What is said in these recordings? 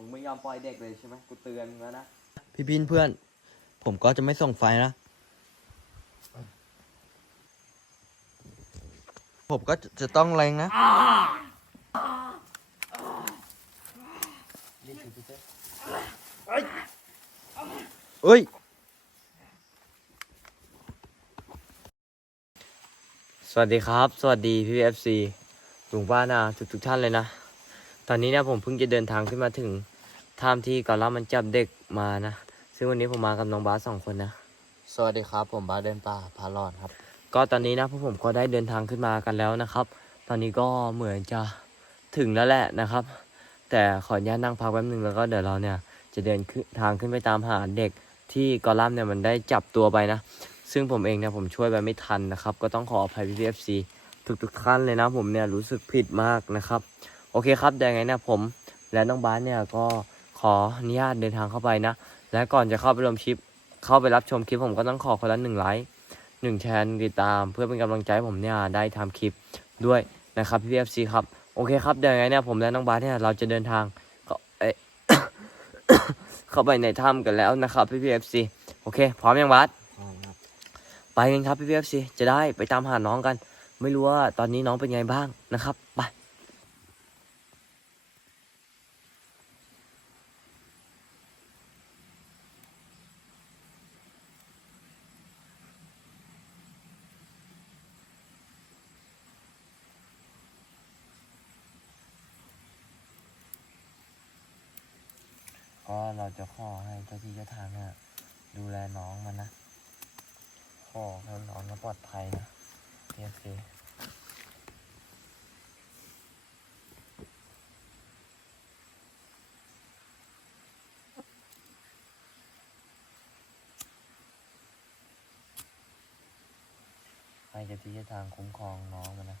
มึงไม่ยอมปล่อยเด็กเลยใช่ไหมกูเตือนมึงแล้วนะ พี่พินเพื่อน ผมก็จะไม่ส่งไฟนะ ผมก็จะต้องแรงนะ เอ้ย สวัสดีครับ สวัสดีพี่เอฟซีลุงป้านาทุกทุกๆท่านเลยนะ ตอนนี้เนี่ยผมเพิ่งจะเดินทางขึ้นมาถึง ถ้ำที่กอล่ามันจับเด็กมานะ ซึ่งวันนี้ผมมากับน้องบาสสองคนนะ สวัสดีครับ ผมบาสเดินป่าพาหลอดครับ ก็ตอนนี้นะพวกผมก็ได้เดินทางขึ้นมากันแล้วนะครับ ตอนนี้ก็เหมือนจะถึงแล้วแหละนะครับ แต่ขออนุญาตนั่งพักแป๊บนึงแล้วก็เดี๋ยวเราเนี่ยจะเดินขึ้นทางขึ้นไปตามหาเด็กที่กอลัมน์เนี่ยมันได้จับตัวไปนะ ซึ่งผมเองเนี่ยผมช่วยไปไม่ทันนะครับ ก็ต้องขออภัยพี่พีเอฟซีทุกๆท่านเลยนะ ผมเนี่ยรู้สึกผิดมากนะครับ โอเคครับแต่ยังไงเนี่ยผมและน้องบาสเนี่ยก็ ขออนุญาตเดินทางเข้าไปนะ และก่อนจะเข้าไปชมคลิป เข้าไปรับชมคลิปผมก็ต้องขอคนละหนึ่งไลค์หนึ่งแชร์หนึ่งติดตามเพื่อเป็นกำลังใจให้ผมเนี่ยได้ทำคลิปด้วยนะครับพี่เอฟซีครับ โอเคครับเดี๋ยวยังไงเนี่ยผมและน้องบาสเนี่ยเราจะเดินทางก็เอ๊ะเข้าไปในถ้ำกันแล้วนะครับพี่พีเอฟซีโอเค พร้อมยังบาสไปกันครับพี่พีเอฟซีจะได้ไปตามหาน้องกัน ไม่รู้ว่าตอนนี้น้องเป็นไงบ้างนะครับไป ก็เราจะขอให้เจ้าที่เจ้าทางเนี่ยดูแลน้องมันนะ ขอให้น้องมันปลอดภัยนะพี่เอฟซีให้เจ้าที่เจ้าทางคุ้มครองน้องมันนะ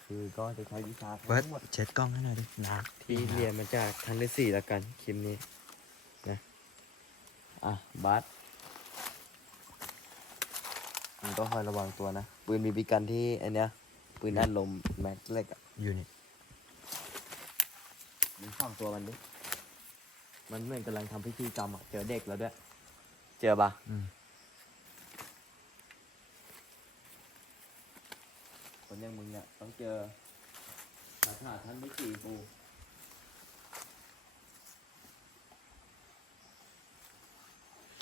ครับ PFC ตอนนี้ผมเจอตัวมันนะน้องบาสส่องไปเจอคือก็จะใช้วิชาเบิร์ดทั้งหมดเช็ดกล้องให้หน่อยดิน้ที่เรียนมาจากทันที่สี่แล้วกันคลิปนี้นะอะบัสมันก็คอยระวังตัวนะปืนบีบีกันที่ไอเนี้ยปืนด้านลมแม็กเล็กอะำอยู่นี่มึงฟังตัวมันดิมันเหมือนกำลังทำพิธีกรรมอะเจอเด็กแล้วด้วยเจอปะอืม คน อย่างมึงเนี่ยต้องเจอคาถาท่านที่สี่กู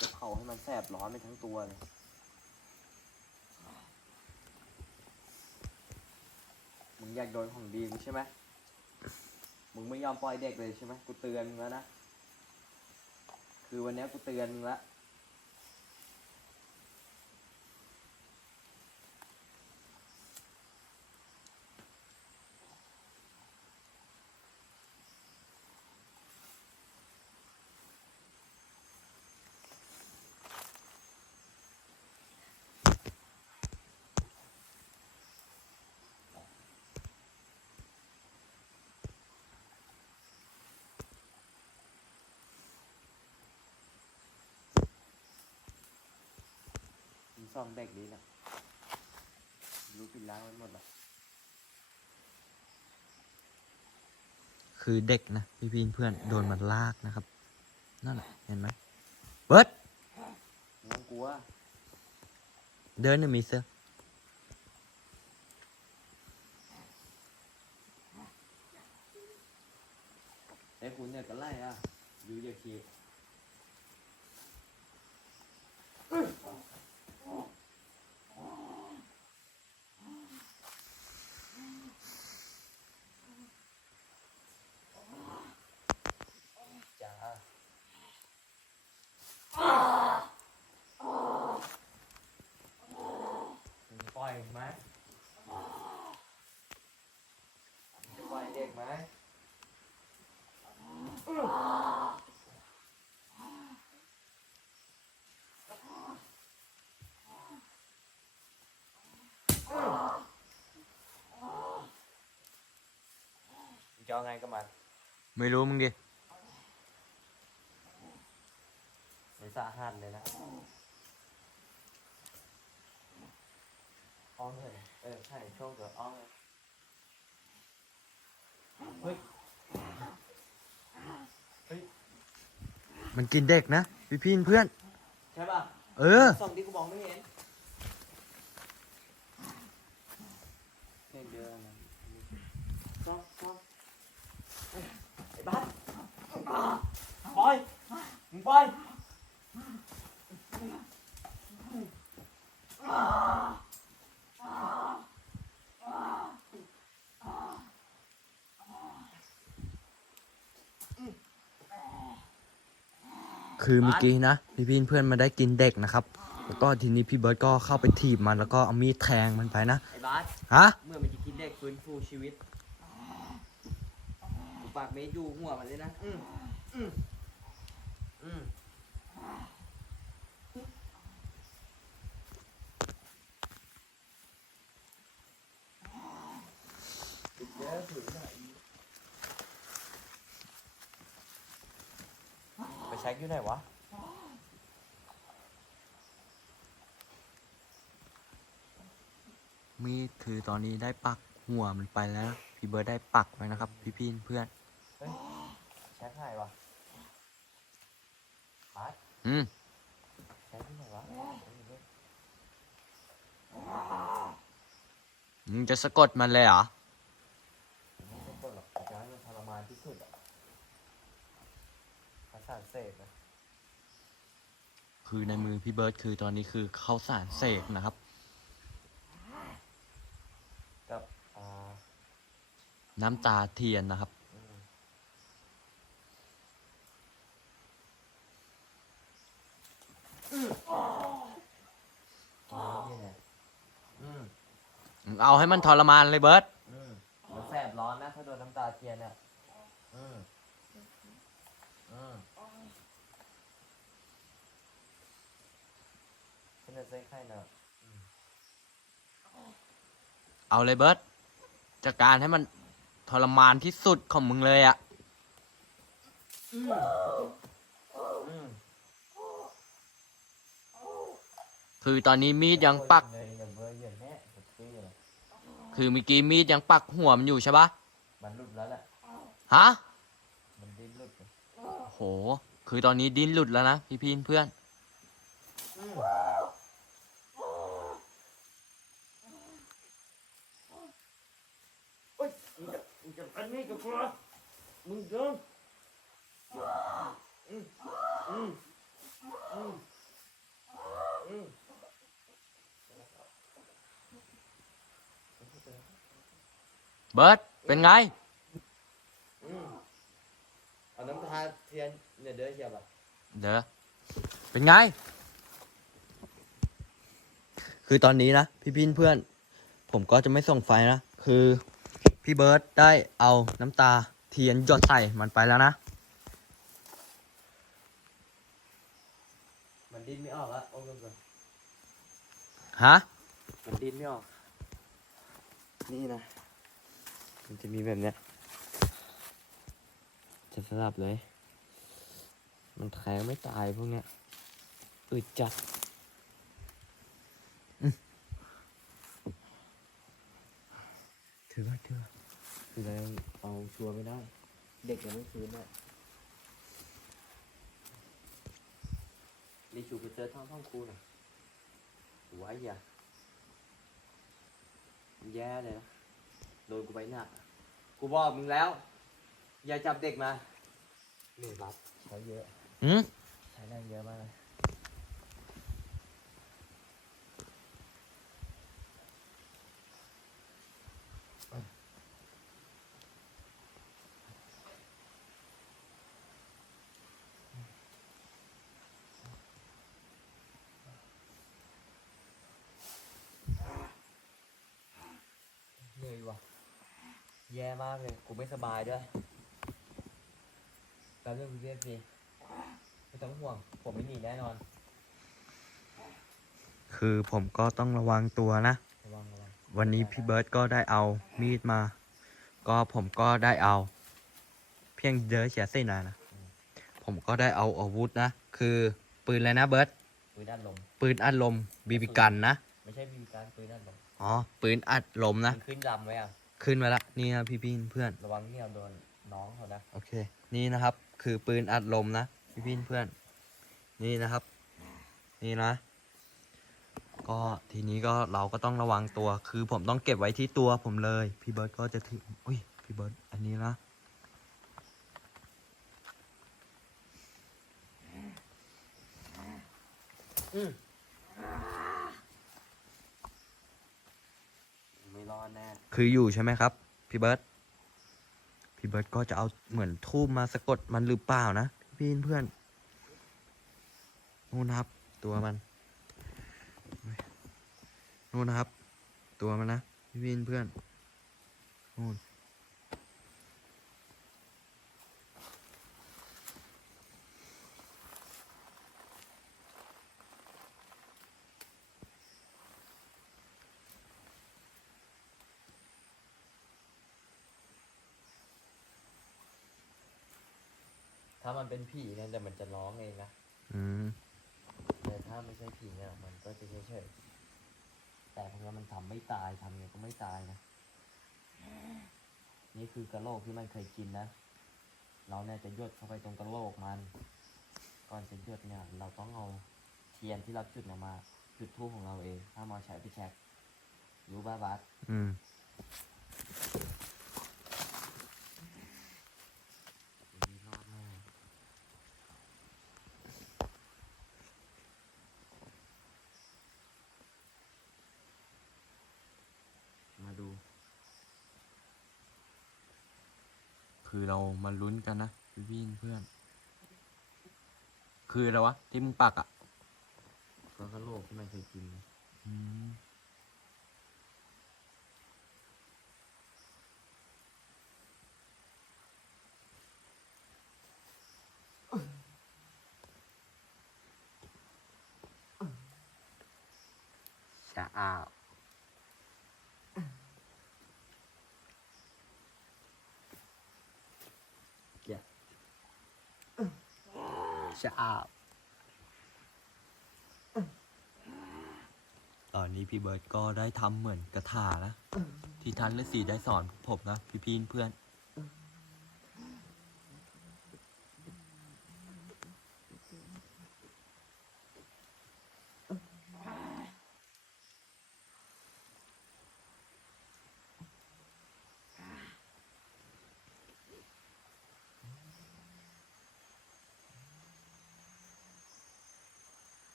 จะเผาให้มันแสบร้อนไปทั้งตัวเลยมึงอยากโดนของดีกูใช่ไหมมึงไม่ยอมปล่อยเด็กเลยใช่ไหมกูเตือนมึงแล้วนะ คือวันนี้กูเตือนมึงและ ซ่องเด็กนี้นะรู้ปิดล้างไว้หมดหรอกคือเด็กนะพี่พีนเพื่อนโดนมันลากนะครับ นั่นแหละเห็นไหมเบิร์ดไม่ต้องกลัว เดินเนี่ยมีเสื้อไอ้คุณเนี่ยก็ไล่อะอยู่อย่าขี่จ้ามึงปล่อยไหมมึงจะ ปล่อยเด็กไหมมึงจะเอาไงกับมัน ไม่รู้มึงดิ ในสาหัส เลยนะอ้อมเลยเออใช่ช่วงเกิดอ้อมเลยเฮ้ย เฮ้ย มันกินเด็กนะ พี่พีนเพื่อน ใช่ป่ะ เออ ส่องที่กูมองไม่เห็นเห็นเดินนะซ่องซ่องเฮ้ยไอ้บ้านปล่อยมึงปล่อย คือเมื่อกี้นะพี่พีนเพื่อนมาได้กินเด็กนะครับ แล้วก็ทีนี้พี่เบิร์ดก็เข้าไปถีบมันแล้วก็เอามีดแทงมันไปนะไอ้บาสฮะเมื่อมันจะกินเด็กฟื้นฟูชีวิตปากไม่ดูหัวมันเลยนะอืมอืมอืม ไปเช็คอยู่ไหนวะ มีดคือตอนนี้ได้ปักหัวมันไปแล้วนะพี่เบิร์ดได้ปักไว้นะครับ พี่พีนเพื่อนเช็คไหนวะบาสอืมเช็คที่ไหนวะมึงจะสะกดมันเลยเหรอไม่ใช่คนหรอกแต่จะให้มันทรมานที่สุดอะภาษาเสพนะ คือในมือพี่เบิร์ดคือตอนนี้คือเข้าสารเสกนะครับ กับอ่าน้ำตาเทียนนะครับ อืมนี่แหละอืมเอาให้มันทรมานเลยเบิร์ดอืมมันแสบร้อนนะ ถ้าโดนน้ำตาเทียนเนี่ยอืมอืมฉัน จะใช้ไข่เนอะเอาเลยเบิร์ดจัดการให้มันทรมานที่สุดของมึงเลยอะอืมคือตอนนี้มีดยังปักเลยอย่าเบอร์เยอะแน่สุดที่เลยคือเมื่อกี้มีดยังปักหัวมันอยู่ใช่ปะมันหลุดแล้วแหละฮะมันดิ้นหลุดเลยโห คือตอนนี้ดิ้นหลุดแล้วนะพี่พีนเพื่อน อืมโอ๊ยมึงจะมึงจะ อันนี้กับกูเหรอมึงเดินอืมอืมอืมอืมเบิร์ดเป็นไง อืมเอาน้ำตาเทียนเนี่ยเด้อเชียบอะเดี๋ยวเป็นไง คือตอนนี้นะ พี่พีนเพื่อน ผมก็จะไม่ส่งไฟนะ คือ พี่เบิร์ตได้เอาน้ำตาเทียนหยดใส่มันไปแล้วนะ มันดินไม่ออกละองค์กรฮะ มันดินไม่ออก นี่นะ มันจะมีแบบเนี้ย จะสลับเลย มันแทงไม่ตายพวกเนี้ยอึดจัดถือว่าถือ คือเรายังเอาชัวร์ไม่ได้ เด็กยังไม่ฟื้นเนี่ยรีชูไปเจอท่องท่องครูหน่อยหัวไอ้เหี้ยแย่เลยนะโดนกูไปหนักอะกูบอกมึงแล้ว อย่าจับเด็กมาหนึ่งรับใช้เยอะ อืมใช้แรงเยอะมากเลยเหนื่อยว่ะ แย่มากเลย กูไม่สบายด้วยแล้วเรื่องพี่เอฟซีไม่ต้องห่วง ผมไม่หนีแน่นอน คือผมก็ต้องระวังตัวนะ ระวังระวังวันนี้พี่เบิร์ตก็ได้เอามีดมา ก็ผมก็ได้เอา เพียงเดอเฉียสินานะ ผมก็ได้เอาอาวุธนะ คือปืนอะไรนะเบิร์ตปืนด้านลม ปืนอัดลมบีบีกันนะ ไม่ใช่มีการปืนด้านลมอ๋อ ปืนอัดลมนะ มันขึ้นลำไว้อะ ขึ้นมาละนี่นะพี่พี่เพื่อน ระวังเนี่ยโดนน้องเขานะ โอเค นี่นะครับ คือปืนอัดลมนะพี่พี่เพื่อน นี่นะครับ นี่นะ ก็ทีนี้ก็เราก็ต้องระวังตัว คือผมต้องเก็บไว้ที่ตัวผมเลย พี่เบิร์ตก็จะถืออุ้ย พี่เบิร์ตอันนี้นะไม่รอด แน่คืออยู่ใช่ไหมครับพี่เบิร์ตพี่เบิร์ตก็จะเอาเหมือนทูบมาสะกดมันหรือเปล่านะพี่เพื่อนนู่นครับ ตัวมันนู่นนะครับ ตัวมันนะพี่พี่เพื่อนนู่นามันเป็นผีเนี่ยแต่มันจะร้องเองนะอืมแต่ถ้าไม่ใช่ผีเนี่ย มันก็จะเฉยๆแต่พวกนี้มันทำไม่ตายทำไงก็ไม่ตายนะนี่คือกระโหลกที่มันเคยกินนะเราเนี่ยจะหยดเข้าไปตรงกระโหลกมัน ก่อนจะหยดเนี่ย เราต้องเอาเทียนที่เราจุดเนี่ยมา จุดทูบของเราเองถ้ามาใช้ไปแช็ครู้บ้าบัสอืมมีรอดแน่มาดู คือเรามาลุ้นกันนะพี่พี่เพื่อน คืออะไรวะที่มึงปักอะก็กระโหลกที่มันเคยกิน อืม ชะอ้าว ชอาตอนนี้พี่เบิร์ตก็ได้ทำเหมือนกระถานะ ที่ท่านฤาษีได้สอนผมนะ พี่พี่เพื่อน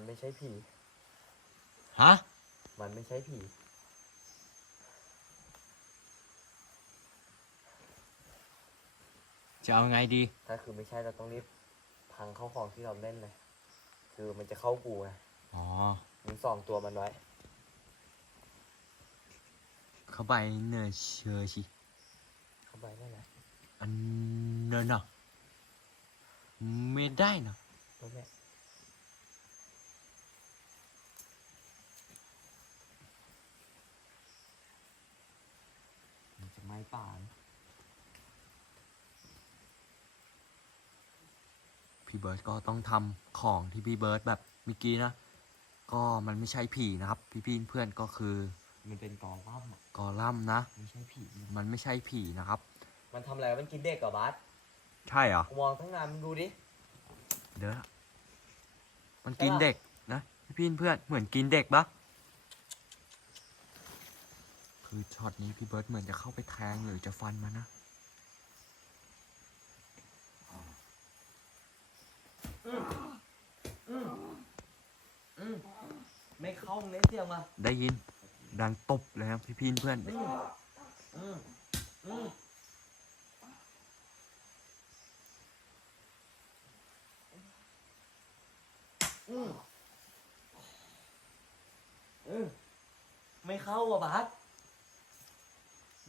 มันไม่ใช่ผี ฮะ มันไม่ใช่ผี จะเอาไงดี ถ้าคือไม่ใช่เราต้องรีบพังเข้าของที่เราเล่นเลย คือมันจะเข้ากูไงอ๋อ มึงส่องตัวมันไว้ เข้าไปเนอเชอร์ชิเข้าไปได้นะอันเนอเนาะไม่ได้เนาะตรงเนี้ยมันจะ ไหม้ป่านะพี่เบิร์ดก็ต้องทำของที่พี่เบิร์ดแบบเมื่อกี้นะ ก็มันไม่ใช่ผีนะครับ พี่พี่เพื่อนก็คือ มันเป็นกอล่ำอะกอลัมน์นะ ไม่ใช่ผีนะมันไม่ใช่ผีนะครับ มันทำอะไรมันกินเด็กเหรอบาสใช่เหรอ กูมองทั้งนานมึงดูดิ เดี๋ยวนะมันกินเด็กนะ พี่พี่เพื่อนเหมือนกินเด็กปะ คือช็อตนี้พี่เบิร์ดเหมือนจะเข้าไปแทงหรือจะฟันมันนะไม่เข้าเน็ตเสียงมาได้ยิน ดังตบเลยครับพี่พี่เพื่อนไม่เข้าอะบาส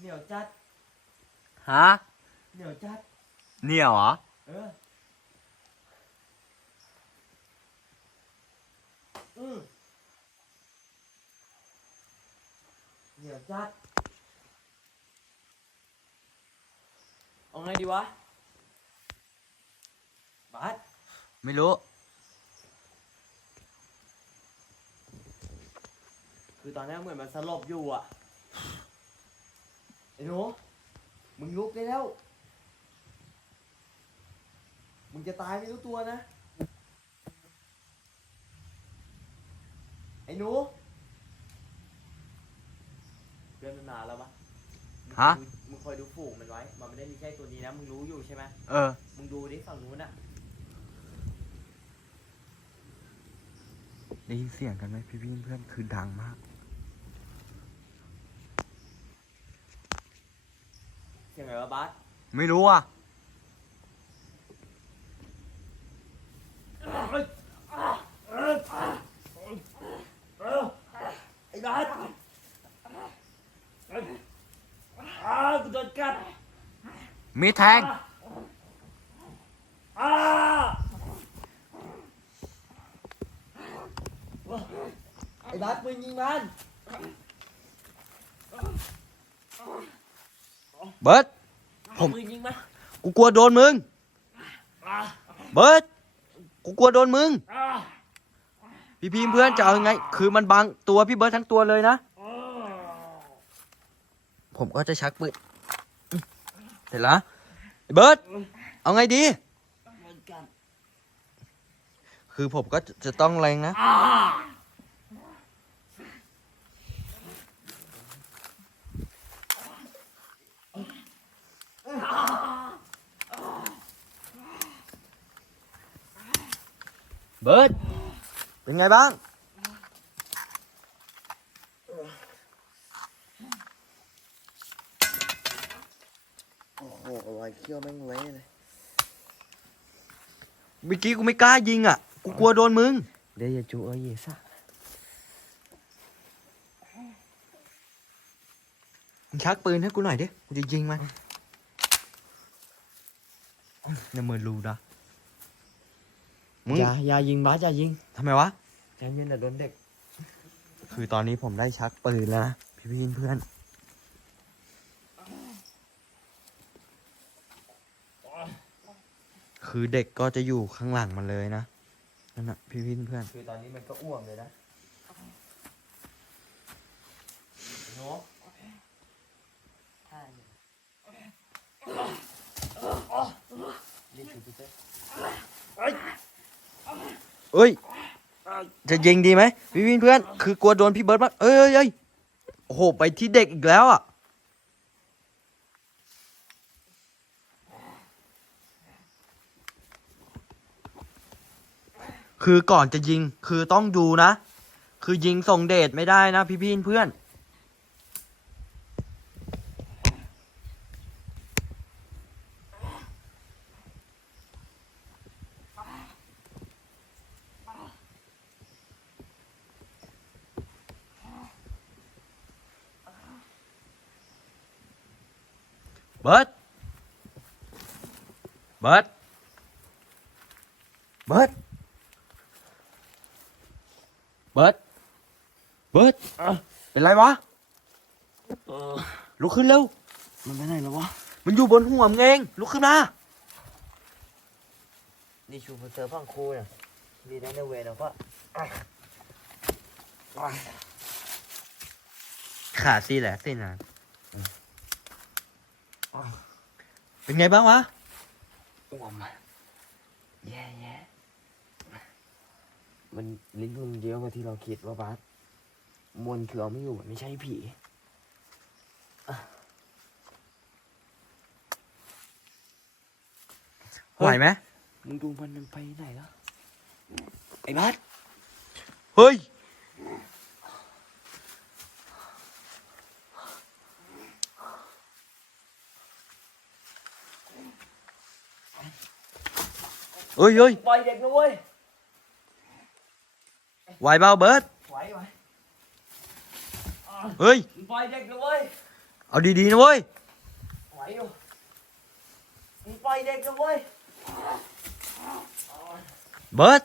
เหนียวจัด ฮะ เหนียวจัดเนี่ยเหรอ เออ อืมเหนียวจัด เอาไงดีวะ บาสไม่รู้ คือตอนนี้เหมือนมันสลบอยู่อะไอ้ หนูมึงลุกได้แล้ว มึงจะตายไม่รู้ตัวนะ ไอ้หนูเพื่อนมันมาแล้วปะมึงฮะคอยดูมึงคอยดูฝูงมันไว้ มันไม่ได้มีแค่ตัวนี้นะ มึงรู้อยู่ใช่ไหม เออ มึงดูดิฝั่งนู้นอะ ได้ยินเสียงกันไหมพี่พี่เพื่อนคือดังมาก เสี ยงไงวะบาสไม่รู้อะไอ้บาสอ้ากูโดนกัดมีแทง อ้าไอ้บาสมึงยิงมัน เบิร์ด ผมมึงยิงมันกูกลัวโดนมึงอ่าเบิร์ดกูกลัวโดนมึงอ่าพี่พี่เพื่อนจะเอายังไง คือมันบังตัวพี่เบิร์ดทั้งตัวเลยนะอ่าผมก็จะชักปืนอื้อเสร็จแล้วไอ้เบิร์ดเอาไงดีโดนกัดคือผมก็จะจะต้องแรงนะ อ่า เบิร์ดเป็นไงบ้าง โอ้โหรอยเขี้ยวแม่งเละเลยเมื่อกี้กูไม่กล้ายิงอะ กูกลัวโดนมึง เดี๋ยวอย่าจูเอ้ยซะมึงชักปืนให้กูหน่อยดิ กูจะยิงมันอย่ามือรูนะ มึงอย่าอย่ายิงบาสอย่ายิงทำไมวะ ใจเย็นแต่โดนเด็ก คือตอนนี้ผมได้ชักปืนแล้วนะพี่พี่เพื่อน คือเด็กก็จะอยู่ข้างหลังมันเลยนะนั่นนะพี่พี่เพื่อน คือตอนนี้มันก็อ้วมเลยนะโน้นี่คือพี่เต้ เอ้ย จะยิงดีไหมพี่พี่เพื่อน คือกลัวโดนพี่เบิร์ดมากเอ้ยเอ้ยเอ้ยโอ้โห ไปที่เด็กอีกแล้วอะ คือก่อนจะยิง คือต้องดูนะ คือยิงส่งเดชไม่ได้นะพี่พี่เพื่อน เบิร์ดเบิร์ดเบิร์ดเบิร์ดเบิร์ดเป็นไรวะลุกขึ้นเร็ว มันไปไหนแล้ววะ มันอยู่บนหัวมึงเอง ลุกขึ้นมานี่ชูเซอร์พังคูเนี่ยดีนะในเวรเราก็อะอะขาซี่แหละซี่นาน เป็นไงบ้างวะอ้วมอะแย่แย่มันลิ้นมันเยอะกว่าที่เราคิดว่าบาสมวลคือเอาไม่อยู่มันไม่ใช่ผีไหวไหมมึงดูมันมันไปไหนแล้วไอ้บาสเฮ้ย เฮ้ยเฮ้ยปล่อยเด็กนะเว้ยไหวเปล่าเบิร์ดไหวไหวอะเฮ้ยมึงปล่อยเด็กนะเว้ยเอาดีๆนะเว้ยไหวอยู่มึงปล่อยเด็กนะเว้ยเบิร์ด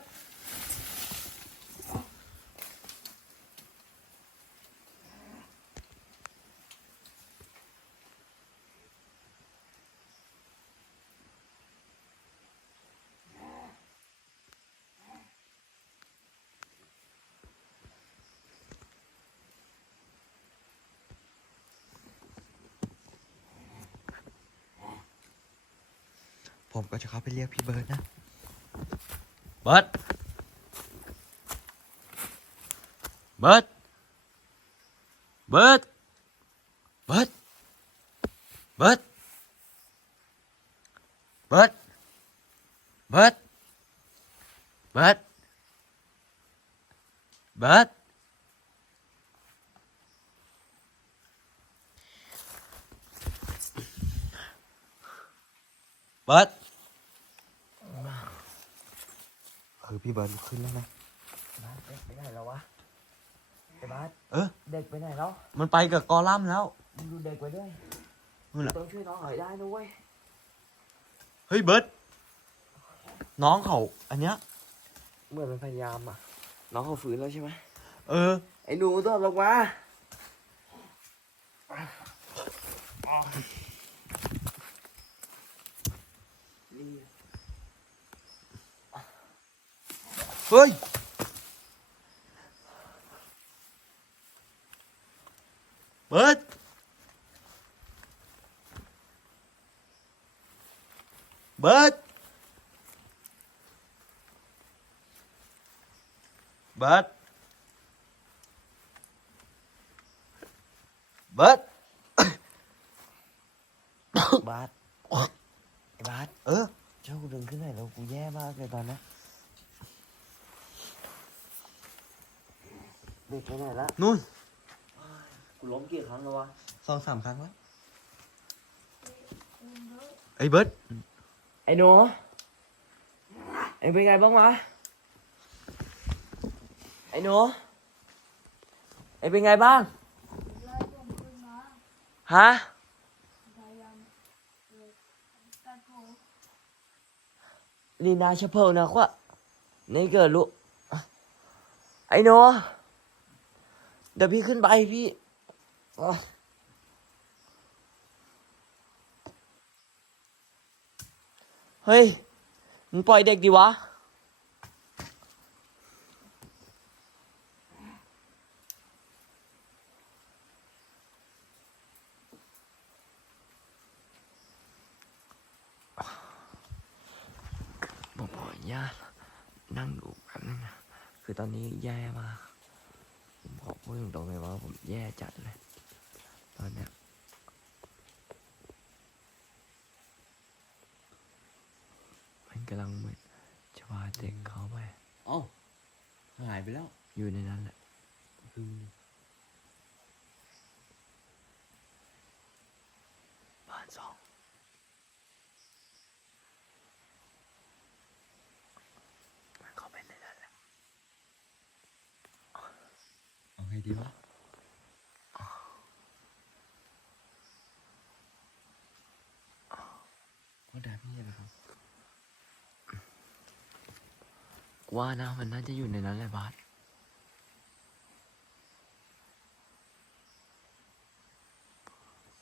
ผมก็จะเข้าไปเรียกพี่เบิร์ดนะ เบิร์ด เบิร์ด เบิร์ด เบิร์ด เบิร์ด เบิร์ด เบิร์ด เบิร์ด เบิร์ด เบิร์ดเออพี่เบิร์ดลุกขึ้นแล้วนะ บาสเด็กไปไหนแล้ววะไอ้บาส เออ เด็กไปไหนแล้ว มันไปกับกอลัมน์แล้วมึงดูเด็กไปด้วยนู่นน่ะ ต้องช่วยน้องหน่อยได้นะเว้ยเฮ้ยเบิร์ดน้องเขาอันเนี้ย เหมื่อนมันพยายามอะ น้องเขาฝืนแล้วใช่ไหมเออ ไอ้หนูตัวลงมานี่ เฮ้ย bớt. Bớt. Bớt. Bớt. Bát bát ừ. Cháu đừng cái này đâu cụ da ba cái toàn á. Được cái này đó Nuôi. กูล้มกี่ครั้งแล้ววะสองสามครั้งแล้วไอ้เบิร์ดไอ้หนูไอ้เป็นไงบ้างวะ ไอ้หนูไอ้เป็นไงบ้าง ฮะ ลีนาชเพลนะควะนี่เกิดลูกไอ้หนูเดี๋ยวพี่ขึ้นไปพี่ เฮ้ยมึงปล่อยเด็กดีวะบอกขออนุญาตนั่งดูแป๊บนึงนะ คือตอนนี้แย่มาก ผมขอพูดตรงๆเลยว่าผมแย่จัดเลย ตอนเนี้ยมันกำลังเหมือนจะพาเด็กเขาไป เอ้าหายไปแล้ว อยู่ในนั้นแหละ คือ บ้านสองมันเข้าไปในนั้นแหละ เอาไงดีวะว่าได้พี่นะครับ ว่านะมันน่าจะอยู่ในนั้นแหละบาส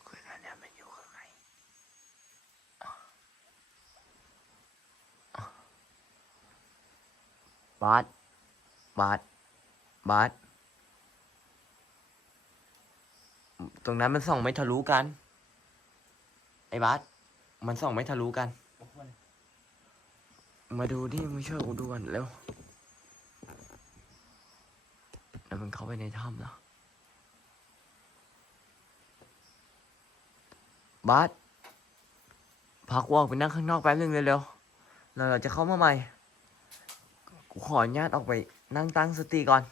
คือนั้นเนี่ยมันอยู่ข้างในบาสบาสบาสตรงนั้นมันส่องไม่ทะลุกัน ไอ้บาสมันส่องไม่ทะลุกัน มาดูดิมึงช่วยกูดูก่อนเร็วแล้วมันเข้าไปในถ้ำแล้วบาสพากูออกไปนั่งข้างนอกแป๊บนึงเร็วๆแล้วเราจะเข้ามาใหม่ กูขออนุญาตออกไปนั่งตั้งสติก่อน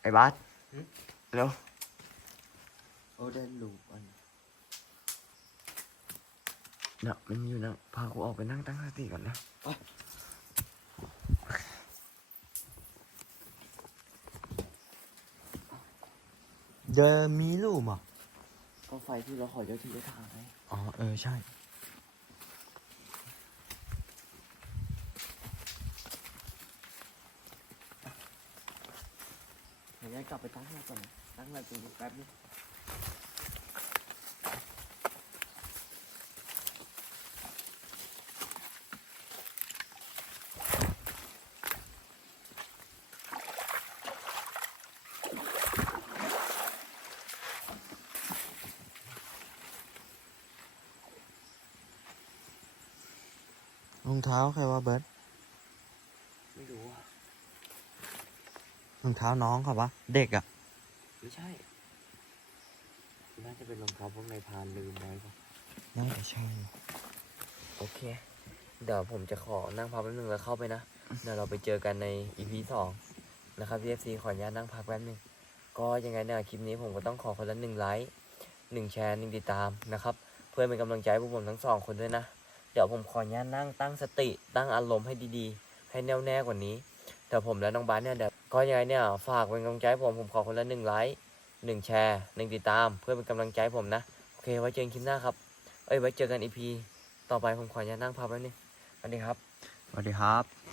ไอ้บาสเร็ว โอ้เดินลูอัน น่ะมันอยู่นะพากูออกไปนั่งตั้งสติก่อนนะเดินมีลูกอะก็ไฟที่เราขอเจ้าที่เจ้าทางให้อ๋อ เออ ใช่ เดี๋ยวกลับไปตั้งหลักก่อนนะตั้งหลักตรงนี้แป๊บนึง เท้าใครว่าเบิร์ดไม่รู้อะรองเท้าน้องเขาปะเด็กอะไม่ใช่ น่าจะเป็นรองเท้าพวกนายพรานลืมไว้ปะน่าจะใช่โอเค เดี๋ยวผมจะขอนั่งพักแป๊บนึงแล้วเข้าไปนะ เดี๋ยวเราไปเจอกันใน EP สองนะครับ PFC ขออนุญาตนั่งพักแป๊บนึง ก็ยังไงเนี่ยคลิปนี้ผมก็ต้องขอคนละหนึ่งไลค์หนึ่งแชร์หนึ่งติดตามนะครับ เพื่อเป็นกำลังใจให้พวกผมทั้งสองคนด้วยนะ เดี๋ยวผมขออนุญาตนั่งตั้งสติตั้งอารมณ์ให้ดีๆ ให้แน่วแน่กว่านี้เดี๋ยวผมและน้องบาสเนี่ยเดี๋ยวก็ยังไงเนี่ยฝากเป็นกำลังใจผมผมขอคนละหนึ่งไลค์หนึ่งแชร์หนึ่งติดตาม เพื่อเป็นกำลังใจผมนะโอเคไว้เจอกันคลิปหน้าครับเอ้ยไว้เจอกันอีพีต่อไปผมขออนุญาตนั่งพับแล้วนี่สวัสดีครับสวัสดีครับ